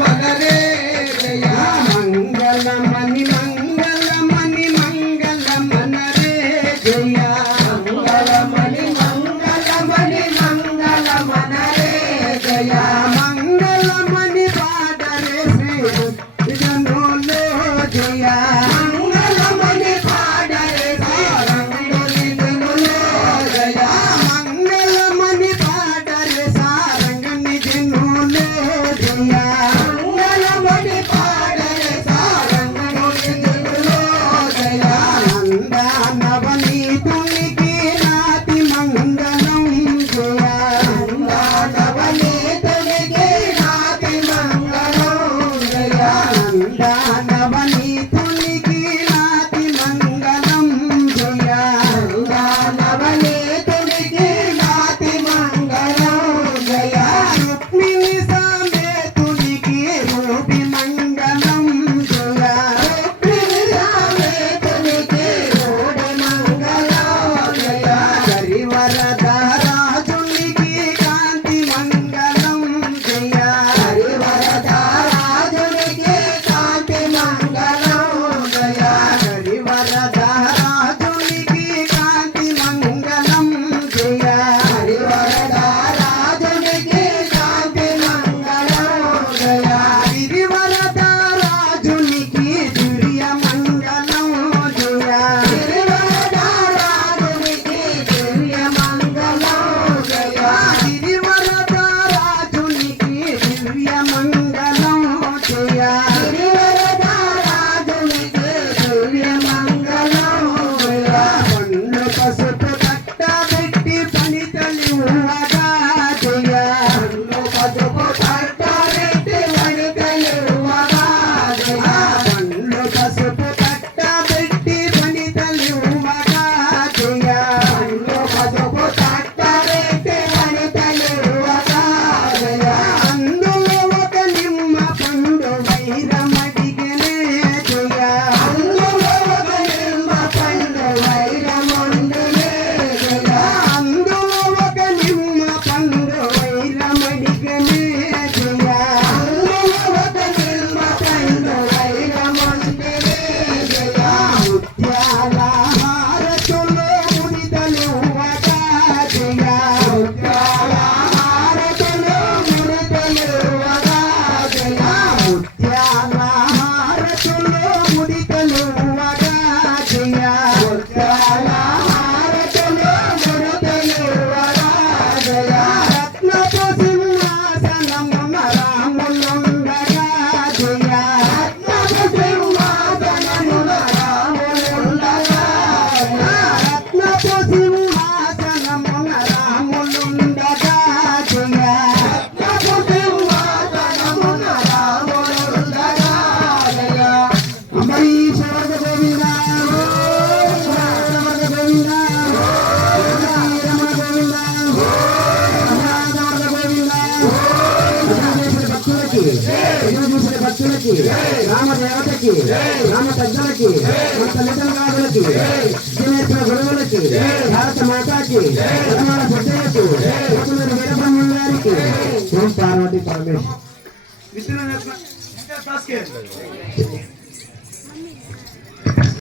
మనరే జయ మంగళమణి మంగళమణి మంగళమనరే జయ మంగళమణి మంగళమణి మంగళమనరే జయ మంగళమణి పాడరే శ్రీ జనులో జయ మంగళమణి పాడరే సారంగుని జనులో జయ మంగళమణి పాడరే సారంగుని జనులో జయ మంగళమణి పాడరే సారంగుని జనులో జయ నందనవనీతునికి నాతి మంగళం జయ నందనవనీతునికి నాతి మంగళం జయ నందనవనీతునికి నాతి మంగళం జయ నందనవనీతునికి నాతి మంగళం జయ రుక్మిణి సమేతునికి రూపి మంగళం జయ రుక్మిణి సమేతునికి రూపి మంగళం జయ హరివరద రాజునికి కాంతి మంగళం జయ హరివరద రాజునికి కాంతి మంగళం జయ హరివరద రాజునికి కాంతి మంగళం జయ హరివరద రాజునికి కాంతి మంగళం జయ గిరివరద రాజునికి దివ్య మంగళం జయ గిరివరద రాజునికి దివ్య మంగళం జయ గిరివరద రాజునికి దివ్య మంగళం జయ గిరివరద రాజునికి దివ్య మంగళం జయ పండ్లు పసుపు కట్టబెట్టి పనితలి ఉవ్వగా జయ పండ్లు పసుపు కట్టబెట్టి పనితలి ఉవ్వగా జయ పండ్లు పసుపు కట్టబెట్టి పనితలి ఉవ్వగా జయ పండ్లు పసుపు కట్టబెట్టి పనితలి ఉవ్వగా జయ అందులో ఒక నిమ్మ పండు వైరమడిగనే జయ అందులో ఒక నిమ్మ పండు వైరమందులే జయ అందులో ఒక నిమ్మ పండు వైరమడిగనే జయ అందులో ఒక నిమ్మ పండు వైరమందులే జయ ముత్యాల హారతులు ముడితలు ఉవ్వగా జయ ముత్యాల హారతులు ముడితలు ఉవ్వగా జయ ముత్యాల హారతులు ముడితలు ఉవ్వగా జయ ముత్యాల హారతులు ముడితలు ఉవ్వగా జయ రత్నపు సింహాసనమున రాములుండగా జయ రత్నపు సింహాసనమున రాములుండగా జయ రత్నపు సింహాసనమున రాములుండగా జయ రత్నపు సింహాసనమున రాములుండగా జయ అంబరీష వర్గ గోవింద రమణ గోవింద రమణ గోవింద భక్తులకి రామ దేవతకి రామ పెద్దలకి మన తల్లిదండ్రులకి నేర్పిన గురువులకి భారత మాతాకి పరమాల పెద్దలకి వీరబ్రహ్మం గారికి పార్వతి పరమేశ్వర